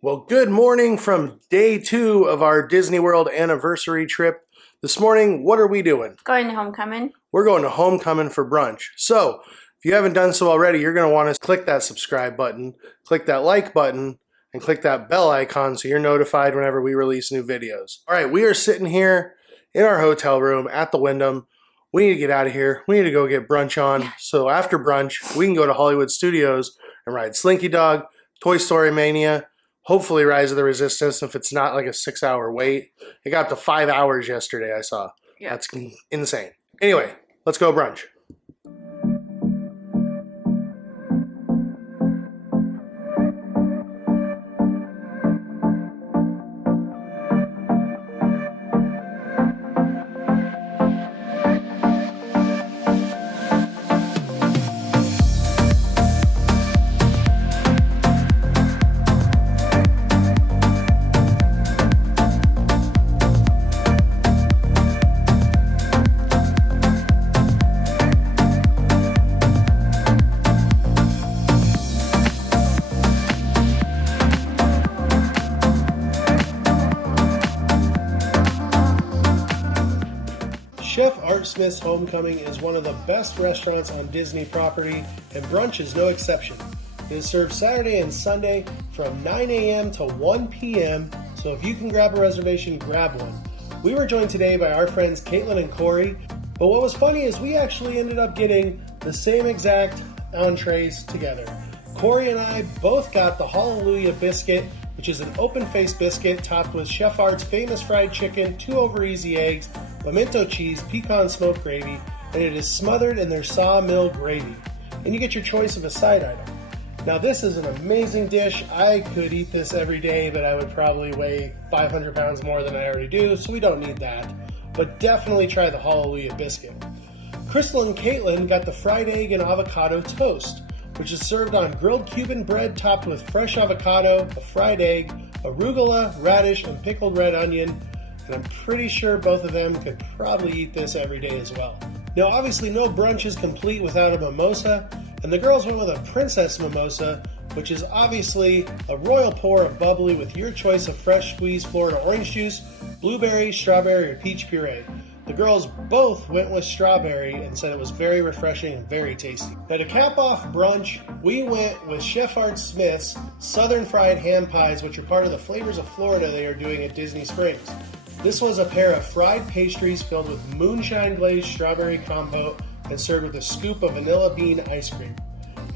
Well, good morning from day 2 of our Disney World anniversary trip. This morning, what are we doing? Going to Homecomin. We're going to Homecomin for brunch. So, if you haven't done so already, you're going to want to click that subscribe button, click that like button, and click that bell icon so you're notified whenever we release new videos. All right, we are sitting here in our hotel room at the Wyndham. We need to get out of here. We need to go get brunch on. So after brunch, we can go to Hollywood Studios and ride Slinky Dog, Toy Story Mania, hopefully Rise of the Resistance if it's not like a 6-hour wait. It got up to 5 hours yesterday, I saw. Yeah. That's insane. Anyway, let's go brunch. Chef Art Smith's Homecomin is one of the best restaurants on Disney property, and brunch is no exception. It is served Saturday and Sunday from 9 a.m. to 1 p.m., so if you can grab a reservation, grab one. We were joined today by our friends Caitlin and Corey, but what was funny is we actually ended up getting the same exact entrees together. Corey and I both got the Hallelujah biscuit, which is an open-faced biscuit topped with Chef Art's famous fried chicken, 2 over easy eggs, pimento cheese, pecan smoked gravy, and it is smothered in their sawmill gravy. And you get your choice of a side item. Now this is an amazing dish. I could eat this every day, but I would probably weigh 500 pounds more than I already do, so we don't need that. But definitely try the Hallelujah biscuit. Crystal and Caitlin got the fried egg and avocado toast, which is served on grilled Cuban bread topped with fresh avocado, a fried egg, arugula, radish, and pickled red onion. And I'm pretty sure both of them could probably eat this every day as well. Now obviously no brunch is complete without a mimosa, and the girls went with a princess mimosa, which is obviously a royal pour of bubbly with your choice of fresh squeezed Florida orange juice, blueberry, strawberry, or peach puree. The girls both went with strawberry and said it was very refreshing and very tasty. Now to cap off brunch, we went with Chef Art Smith's Southern Fried Ham Pies, which are part of the Flavors of Florida they are doing at Disney Springs. This was a pair of fried pastries filled with moonshine glazed strawberry compote and served with a scoop of vanilla bean ice cream.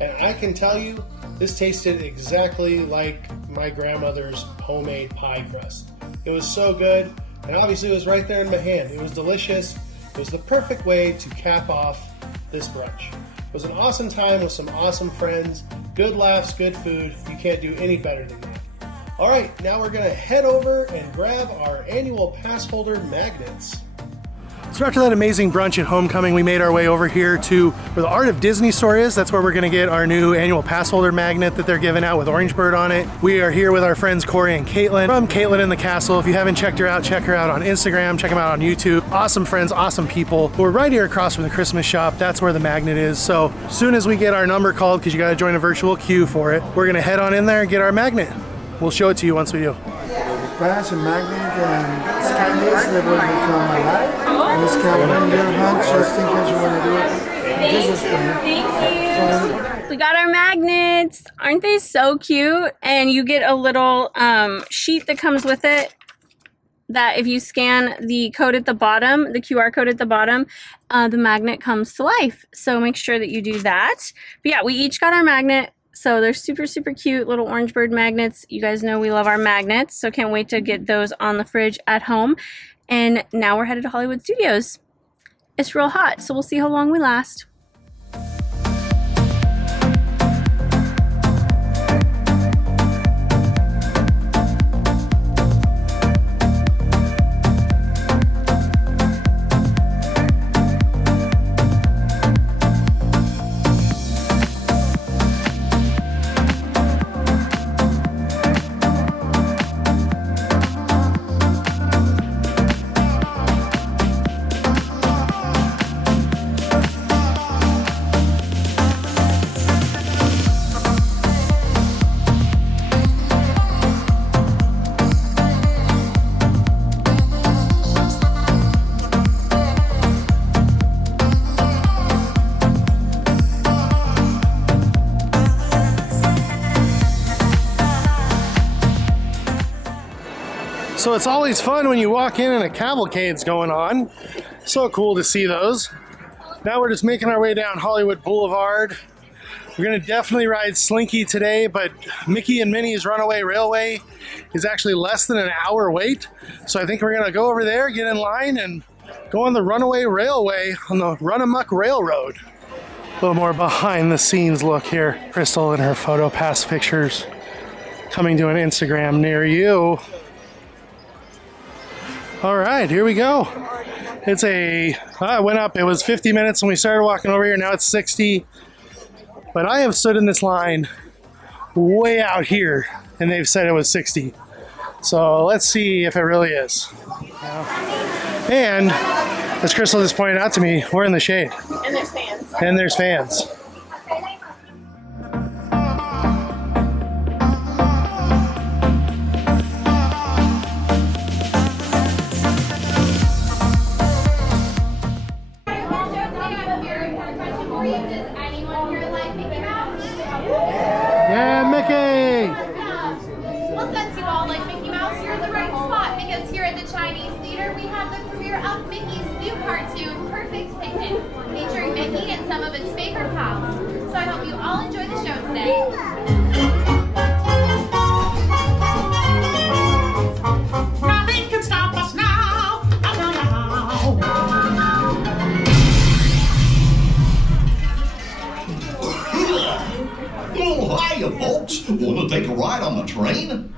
And I can tell you, this tasted exactly like my grandmother's homemade pie crust. It was so good, and obviously it was right there in my hand. It was delicious. It was the perfect way to cap off this brunch. It was an awesome time with some awesome friends, good laughs, good food. You can't do any better than that. All right, now we're going to head over and grab our annual pass holder magnets. So after that amazing brunch at Homecomin, we made our way over here to where the Art of Disney store is. That's where we're going to get our new annual pass holder magnet that they're giving out with Orange Bird on it. We are here with our friends Corey and Caitlin from Caitlin in the Castle. If you haven't checked her out, check her out on Instagram, check them out on YouTube. Awesome friends, awesome people. We're right here across from the Christmas shop. That's where the magnet is. So as soon as we get our number called, because you got to join a virtual queue for it, we're going to head on in there and get our magnet. We'll show it to you once we do. Pass a magnet and scan this, that will become alive. And scan in your hand just in case you want to do it. This is Thank you. We got our magnets. Aren't they so cute? And you get a little sheet that comes with it that if you scan the code at the bottom, the QR code at the bottom, the magnet comes to life. So make sure that you do that. But yeah, we each got our magnet. So they're super, super cute little Orange Bird magnets. You guys know we love our magnets, so can't wait to get those on the fridge at home. And now we're headed to Hollywood Studios. It's real hot, so we'll see how long we last. So it's always fun when you walk in and a cavalcade's going on. So cool to see those. Now we're just making our way down Hollywood Boulevard. We're gonna definitely ride Slinky today, but Mickey and Minnie's Runaway Railway is actually less than an hour wait. So I think we're gonna go over there, get in line, and go on the Runaway Railway on the Runamuck Railroad. A little more behind the scenes look here. Crystal in her photo pass pictures coming to an Instagram near you. All right, here we go. It's it went up. It was 50 minutes when we started walking over here. Now it's 60. But I have stood in this line way out here, and they've said it was 60. So let's see if it really is. And as Crystal just pointed out to me, we're in the shade. And there's fans. And there's fans. Yeah, Mickey! Well, since you all like Mickey Mouse, you're in the right spot because here at the Chinese Theater, we have the premiere of Mickey's new cartoon, Perfect Picnic, featuring Mickey and some of his favorite pals. So I hope you all enjoy the show today. Nothing can stop us now. Oh, hiya, folks. Want to take a ride on the train?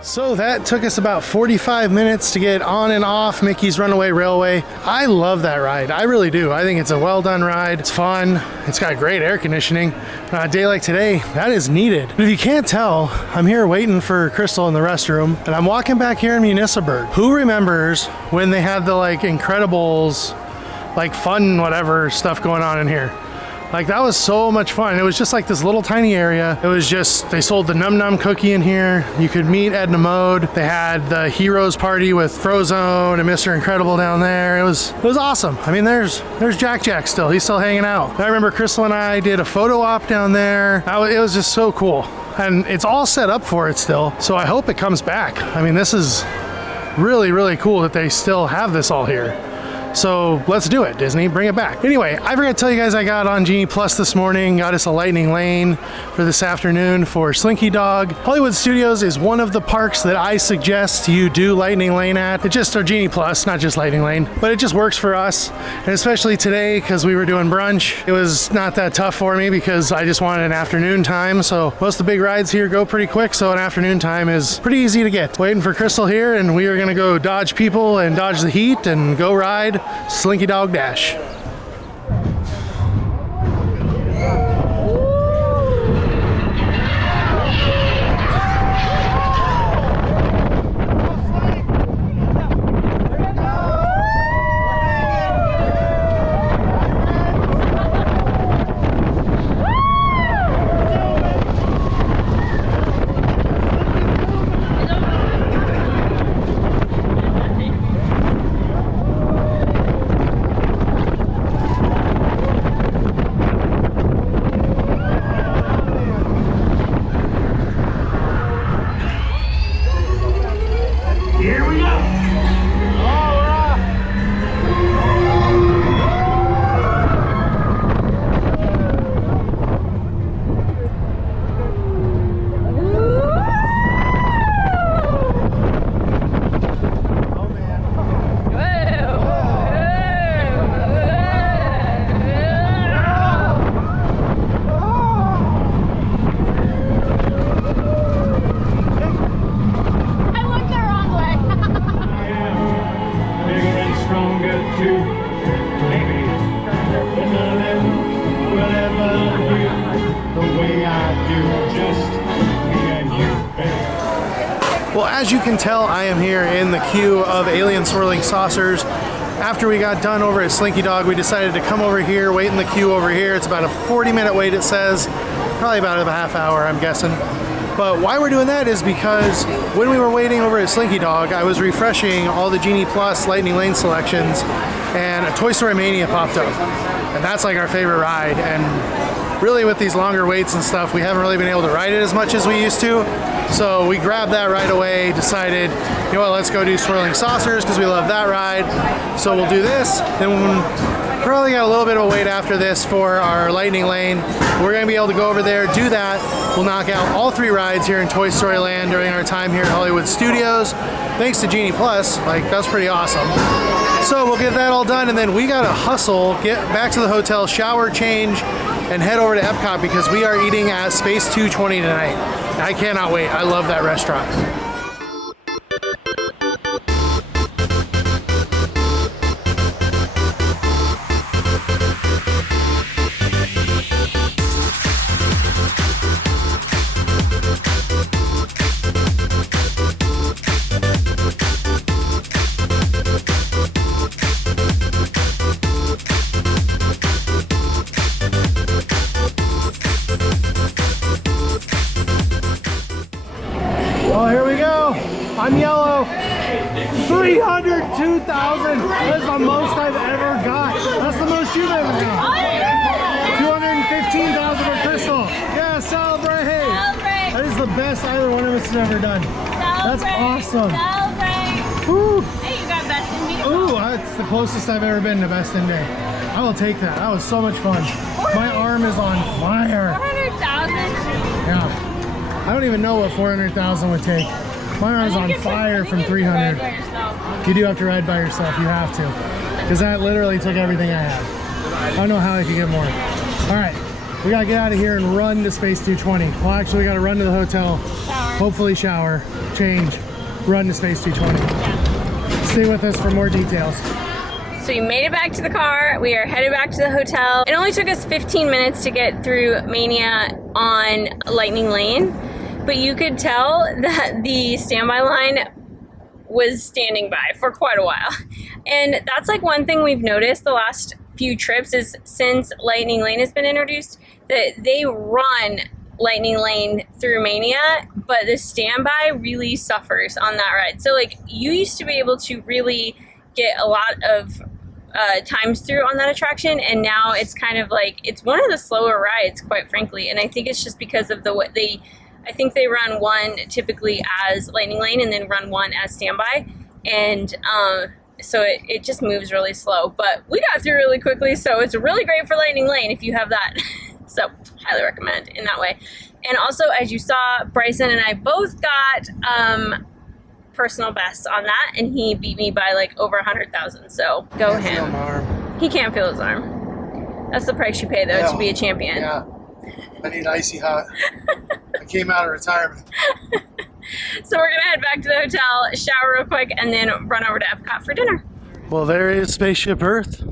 So that took us about 45 minutes to get on and off Mickey's Runaway Railway. I love that ride. I really do. I think it's a well done ride. It's fun. It's got great air conditioning. On a day like today, that is needed. But if you can't tell, I'm here waiting for Crystal in the restroom, and I'm walking back here in Municipal. Who remembers when they had the like Incredibles, like fun whatever stuff going on in here? Like that was so much fun. It was just like this little tiny area. It was just, they sold the Num Num cookie in here. You could meet Edna Mode. They had the Heroes Party with Frozone and Mr. Incredible down there. It was awesome. I mean, there's Jack Jack still. He's still hanging out. I remember Crystal and I did a photo op down there. It was just so cool. And it's all set up for it still. So I hope it comes back. I mean, this is really, really cool that they still have this all here. So let's do it, Disney, bring it back. Anyway, I forgot to tell you guys I got on Genie Plus this morning, got us a Lightning Lane for this afternoon for Slinky Dog. Hollywood Studios is one of the parks that I suggest you do Lightning Lane at. It's just our Genie Plus, not just Lightning Lane, but it just works for us. And especially today, because we were doing brunch, it was not that tough for me because I just wanted an afternoon time. So most of the big rides here go pretty quick, so an afternoon time is pretty easy to get. Waiting for Crystal here, and we are gonna go dodge people and dodge the heat and go ride Slinky Dog Dash. Well, as you can tell, I am here in the queue of alien swirling saucers. After we got done over at Slinky Dog, we decided to come over here, wait in the queue over here. It's about a 40-minute wait, it says. Probably about a half hour, I'm guessing. But why we're doing that is because when we were waiting over at Slinky Dog, I was refreshing all the Genie Plus Lightning Lane selections, and a Toy Story Mania popped up. And that's like our favorite ride. And really with these longer waits and stuff, we haven't really been able to ride it as much as we used to. So we grabbed that right away, decided, you know what, let's go do Swirling Saucers because we love that ride. So we'll do this. Then probably got a little bit of a wait after this for our Lightning Lane. We're going to be able to go over there, do that. We'll knock out all 3 rides here in Toy Story Land during our time here at Hollywood Studios. Thanks to Genie Plus, like that's pretty awesome. So we'll get that all done, and then we got to hustle, get back to the hotel, shower, change, and head over to Epcot because we are eating at Space 220 tonight. I cannot wait. I love that restaurant. Oh, here we go. I'm yellow. 302,000. That's the most I've ever got. That's the most you've ever got. 215,000 for Crystal. Yeah, celebrate. Celebrate. That is the best either one of us has ever done. Celebrate. That's awesome. Celebrate. Woo. Hey, you got best in me. Ooh, that's the closest I've ever been to best in day. I will take that. That was so much fun. My arm is on fire. 400,000. Yeah. I don't even know what 400,000 would take. My arm's on fire from 300. You do have to ride by yourself. You have to. Because that literally took everything I had. I don't know how I could get more. All right. We got to get out of here and run to Space 220. Well, actually, we got to run to the hotel. Shower. Hopefully shower, change, run to Space 220. Yeah. Stay with us for more details. So we made it back to the car. We are headed back to the hotel. It only took us 15 minutes to get through Mania on Lightning Lane, but you could tell that the standby line was standing by for quite a while. And that's like one thing we've noticed the last few trips is since Lightning Lane has been introduced, that they run Lightning Lane through Mania, but the standby really suffers on that ride. So like you used to be able to really get a lot of times through on that attraction, and now it's kind of like it's one of the slower rides, quite frankly. And I think it's just because of the way I think they run one typically as Lightning Lane and then run one as standby, and so it just moves really slow. But we got through really quickly, so it's really great for Lightning Lane if you have that. So highly recommend in that way. And also, as you saw, Bryson and I both got personal bests on that, and he beat me by like over 100,000. So go him. He can't feel his arm. That's the price you pay though to be a champion. Yeah. I need icy hot. I came out of retirement. So we're gonna head back to the hotel, shower real quick, and then run over to Epcot for dinner. Well, there is Spaceship Earth.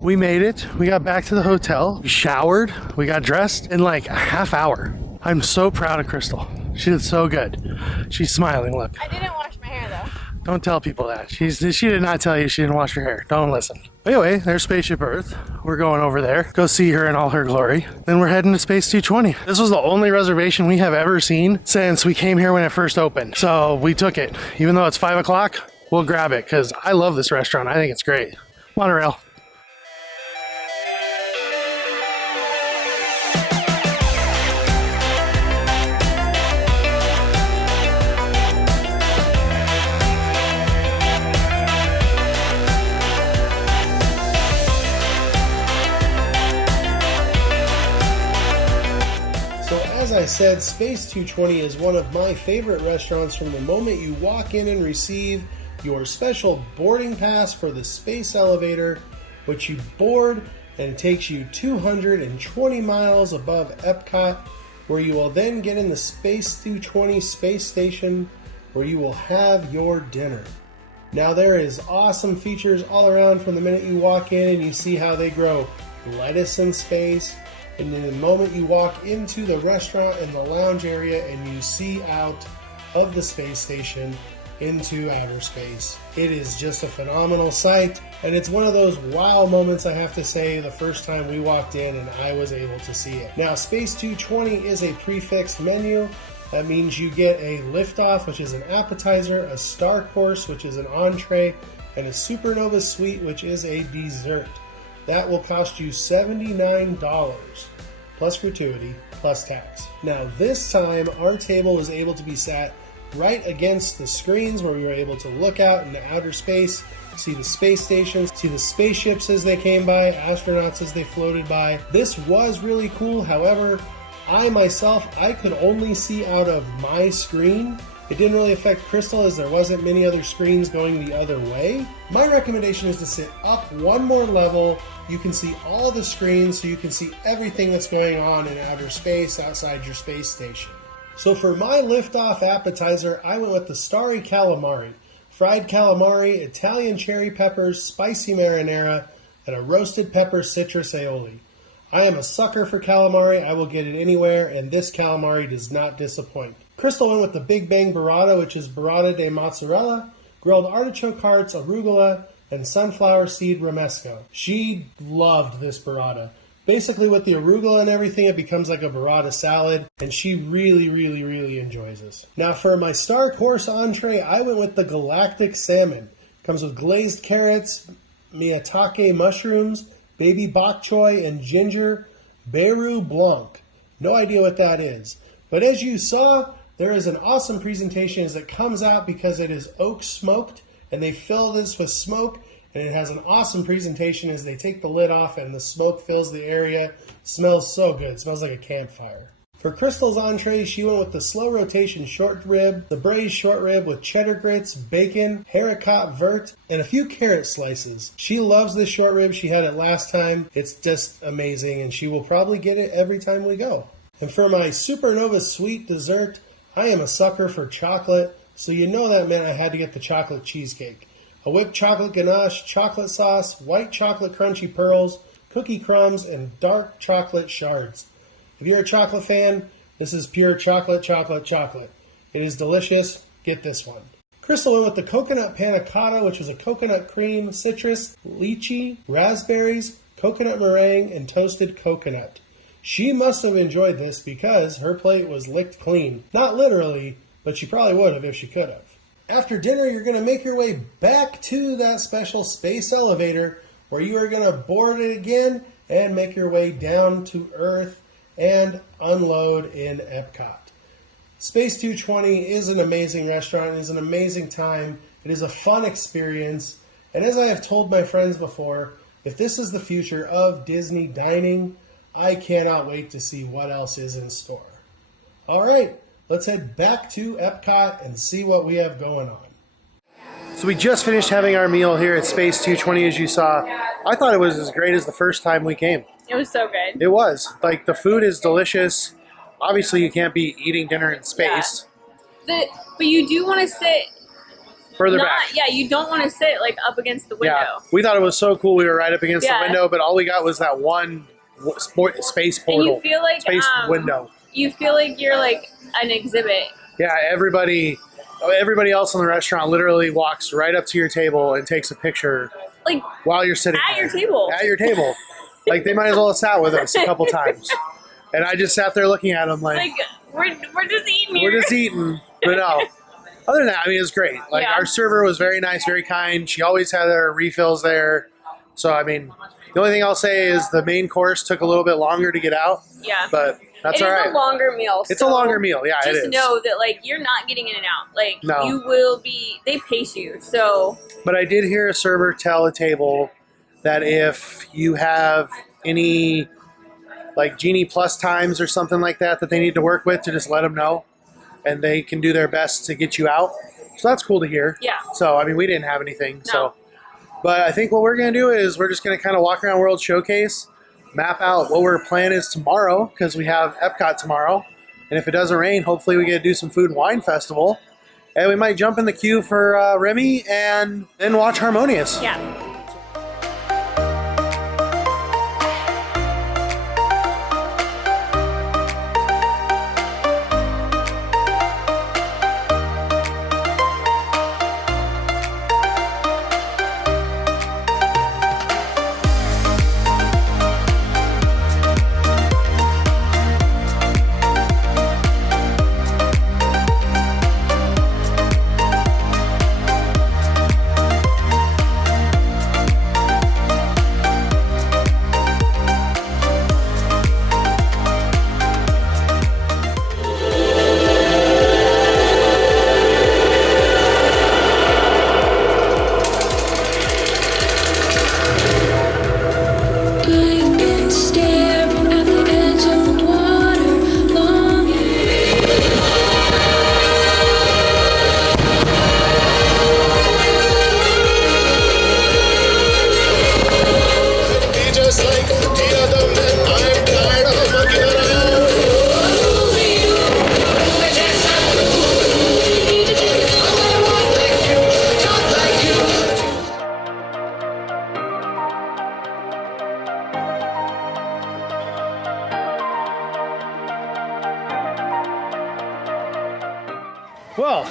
We made it. We got back to the hotel. We showered. We got dressed in like a half hour. I'm so proud of Crystal. She did so good. She's smiling, look. I didn't wash my hair though. Don't tell people that. She did not tell you she didn't wash her hair. Don't listen. Anyway, there's Spaceship Earth. We're going over there. Go see her in all her glory. Then we're heading to Space 220. This was the only reservation we have ever seen since we came here when it first opened. So we took it. Even though it's 5 o'clock, we'll grab it because I love this restaurant. I think it's great. Monorail. As I said, Space 220 is one of my favorite restaurants from the moment you walk in and receive your special boarding pass for the space elevator, which you board and it takes you 220 miles above Epcot, where you will then get in the Space 220 space station where you will have your dinner. Now there is awesome features all around from the minute you walk in and you see how they grow lettuce in space. And in the moment you walk into the restaurant and the lounge area and you see out of the space station into outer space. It is just a phenomenal sight, and it's one of those wow moments, I have to say, the first time we walked in and I was able to see it. Now, Space 220 is a prefixed menu. That means you get a liftoff, which is an appetizer, a star course, which is an entree, and a supernova suite, which is a dessert. That will cost you $79 plus gratuity plus tax. Now, this time our table was able to be sat right against the screens where we were able to look out into outer space, see the space stations, see the spaceships as they came by, astronauts as they floated by. This was really cool. However, I could only see out of my screen. It didn't really affect Crystal as there wasn't many other screens going the other way. My recommendation is to sit up one more level. You can see all the screens, so you can see everything that's going on in outer space outside your space station. So for my liftoff appetizer, I went with the Starry Calamari. Fried calamari, Italian cherry peppers, spicy marinara, and a roasted pepper citrus aioli. I am a sucker for calamari. I will get it anywhere, and this calamari does not disappoint. Crystal went with the Big Bang burrata, which is burrata de mozzarella, grilled artichoke hearts, arugula, and sunflower seed romesco. She loved this burrata. Basically, with the arugula and everything, it becomes like a burrata salad, and she really enjoys this. Now, for my star course entree, I went with the galactic salmon. Comes with glazed carrots, miyatake mushrooms, baby bok choy, and ginger beurre blanc. No idea what that is. But as you saw, there is an awesome presentation as it comes out because it is oak smoked, and they fill this with smoke. And it has an awesome presentation as they take the lid off and the smoke fills the area. Smells so good. It smells like a campfire. For Crystal's entree, she went with the slow rotation short rib, the braised short rib with cheddar grits, bacon, haricot vert, and a few carrot slices. She loves this short rib. She had it last time. It's just amazing, and she will probably get it every time we go. And for my supernova sweet dessert, I am a sucker for chocolate, so you know that meant I had to get the chocolate cheesecake. A whipped chocolate ganache, chocolate sauce, white chocolate crunchy pearls, cookie crumbs, and dark chocolate shards. If you're a chocolate fan, this is pure chocolate. It is delicious. Get this one. Crystal went with the coconut panna cotta, which was a coconut cream, citrus, lychee, raspberries, coconut meringue, and toasted coconut. She must have enjoyed this because her plate was licked clean. Not literally, but she probably would have if she could have. After dinner, you're going to make your way back to that special space elevator where you are going to board it again and make your way down to Earth and unload in Epcot. Space 220 is an amazing restaurant. It is an amazing time. It is a fun experience. And as I have told my friends before, if this is the future of Disney dining, I cannot wait to see what else is in store. All right. Let's head back to Epcot and see what we have going on. So we just finished having our meal here at Space 220, as you saw. I thought it was as great as the first time we came. It was so good. It was. Like, the food is delicious. Obviously, you can't be eating dinner in space. Yeah. But you do want to sit further back. Yeah, you don't want to sit like up against the window. Yeah. We thought it was so cool. We were right up against the window, but all we got was that one space portal. And you feel like space window. You feel like you're like an exhibit. Yeah, everybody else in the restaurant literally walks right up to your table and takes a picture like while you're sitting at your table. At your table. Like, they might as well have sat with us a couple times. And I just sat there looking at them like we're just eating here. We're just eating. But no. Other than that, I mean, it was great. Like, our server was very nice, very kind. She always had her refills there. So, I mean, the only thing I'll say is the main course took a little bit longer to get out. Yeah. But that's all right. It's a longer meal. It's a longer meal, yeah, it is. Just know that, like, you're not getting in and out. Like, no. You will be, they pace you, so. But I did hear a server tell a table that if you have any, like, Genie Plus times or something like that they need to work with, to just let them know. And they can do their best to get you out. So that's cool to hear. Yeah. So, I mean, we didn't have anything, No. so. But I think what we're going to do is we're just going to kind of walk around World Showcase, map out what our plan is tomorrow, because we have Epcot tomorrow. And if it doesn't rain, hopefully we get to do some food and wine festival. And we might jump in the queue for Remy and then watch Harmonious. Yeah.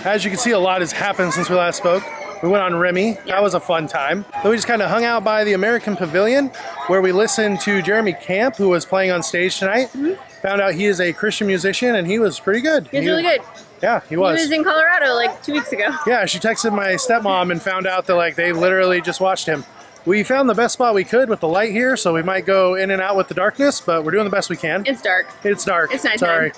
as you can see, a lot has happened since we last spoke. We went on Remy. That was a fun time. Then we just kind of hung out by the American Pavilion where we listened to Jeremy Camp, who was playing on stage tonight. Found out he is a Christian musician and he was pretty good. He was really good. Yeah, he was. He was in Colorado like 2 weeks ago. Yeah, she texted my stepmom and found out that like they literally just watched him. We found the best spot we could with the light here, so we might go in and out with the darkness, but we're doing the best we can. It's dark. It's dark. It's nighttime. Sorry.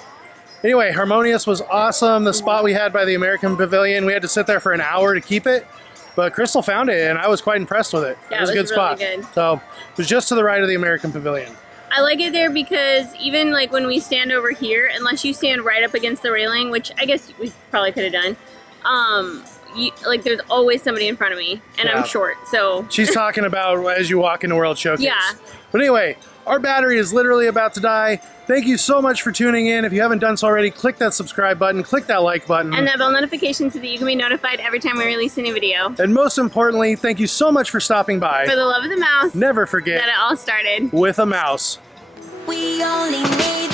Anyway, Harmonious was awesome. The spot we had by the American Pavilion, we had to sit there for an hour to keep it, but Crystal found it, and I was quite impressed with it. Yeah, it was a good really spot. good. So it was just to the right of the American Pavilion. I like it there because even like when we stand over here, unless you stand right up against the railing, which I guess we probably could have done, like there's always somebody in front of me, and I'm short, so. She's talking about as you walk into World Showcase. Yeah. But anyway, our battery is literally about to die. Thank you so much for tuning in. If you haven't done so already, click that subscribe button, click that like button. And that bell notification so that you can be notified every time we release a new video. And most importantly, thank you so much for stopping by. For the love of the mouse. Never forget that it all started with a mouse. We only need